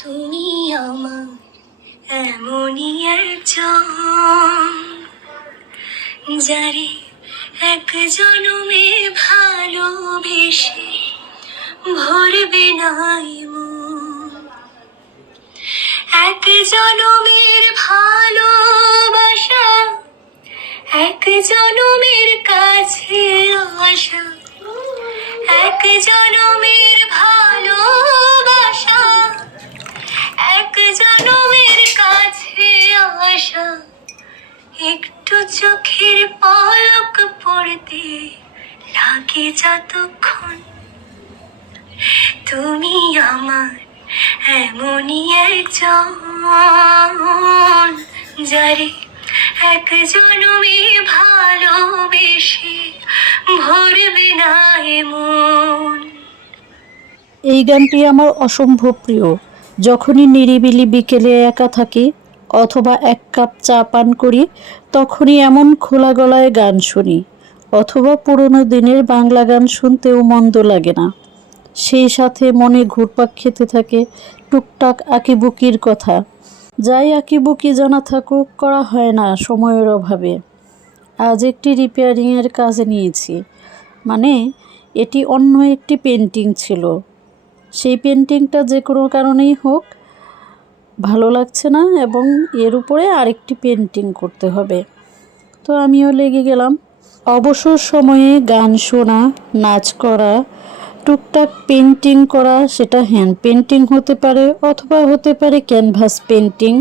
তুমি আমার এমনই একজন, যারে এক জনমে ভালোবেসে ভরবে নাই মন। এক জনমের ভালোবাসা, এক জনমের কাছে আসা, এক জনমের ভালোবাসা, এক জনমের কাছে আসা। একটু চোখের পলক পড়তে লাগে যতক্ষণ, তুমি আমার এমনই একজন, যারে এক জনমে ভালোবেসে ভরবে না মন। এই গানটি আমার অসম্ভব প্রিয়। যখনই নিরিবিলি বিকেলে একা থাকি অথবা এক কাপ চা পান করি, তখনই এমন খোলা গলায় গান শুনি। অথবা পুরনো দিনের বাংলা গান শুনতেও মন্দ লাগে না। সেই সাথে মনে ঘুরপাক খেতে থাকে টুকটাক আঁকিবুকির কথা। যাই আঁকিবুকি জানা থাকুক, করা হয় না সময়ের অভাবে। আজ একটি রিপেয়ারিংয়ের কাজে নিয়েছি, মানে এটি অন্য একটি পেন্টিং ছিল। সেই পেন্টিংটা যে কোনো কারণেই হোক ভালো লাগছে না এবং এর উপরে আরেকটি পেন্টিং করতে হবে। তো আমিও লেগে গেলাম। অবসর সময়ে গান শোনা, নাচ করা, টুকটাক পেন্টিং করা, সেটা হ্যান্ড পেন্টিং হতে পারে অথবা হতে পারে ক্যানভাস পেন্টিং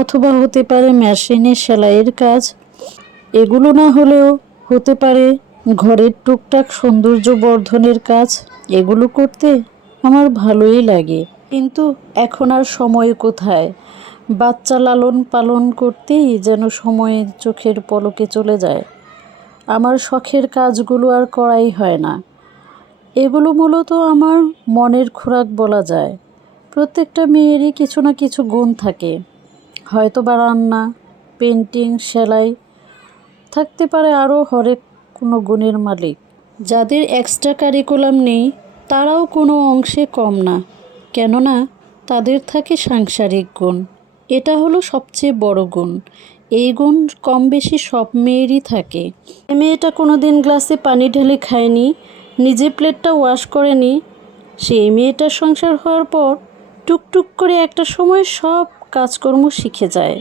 অথবা হতে পারে মেশিনে সেলাইয়ের কাজ। এগুলো না হলেও হতে পারে ঘরের টুকটাক সৌন্দর্য বর্ধনের কাজ। এগুলো করতে আমার ভালোই লাগে, কিন্তু এখন আর সময় কোথায়। বাচ্চা লালন পালন করতেই যেন সময় চোখের পলকে চলে যায়। আমার শখের কাজগুলো আর করাই হয় না। এগুলো মূলত আমার মনের খোরাক বলা যায়। প্রত্যেকটা মেয়েরই কিছু না কিছু গুণ থাকে, হয়তো বা রান্না, পেন্টিং, সেলাই, থাকতে পারে আরও হরেক কোনো গুণের মালিক। যাদের এক্সট্রা কারিকুলাম নেই তারাও কোনো অংশে কম না, কেননা তাদের থাকে সাংসারিক গুণ। এটা হলো সবচেয়ে বড় গুণ। এই গুণ কম বেশি সব মেয়েরই থাকে। এই মেয়েটা কোনো দিন গ্লাসে পানি ঢেলে খায়নি, নিজে প্লেটটা ওয়াশ করেনি, সেই মেয়েটার সংসার হওয়ার পর টুকটুক করে একটা সময় সব কাজকর্ম শিখে যায়।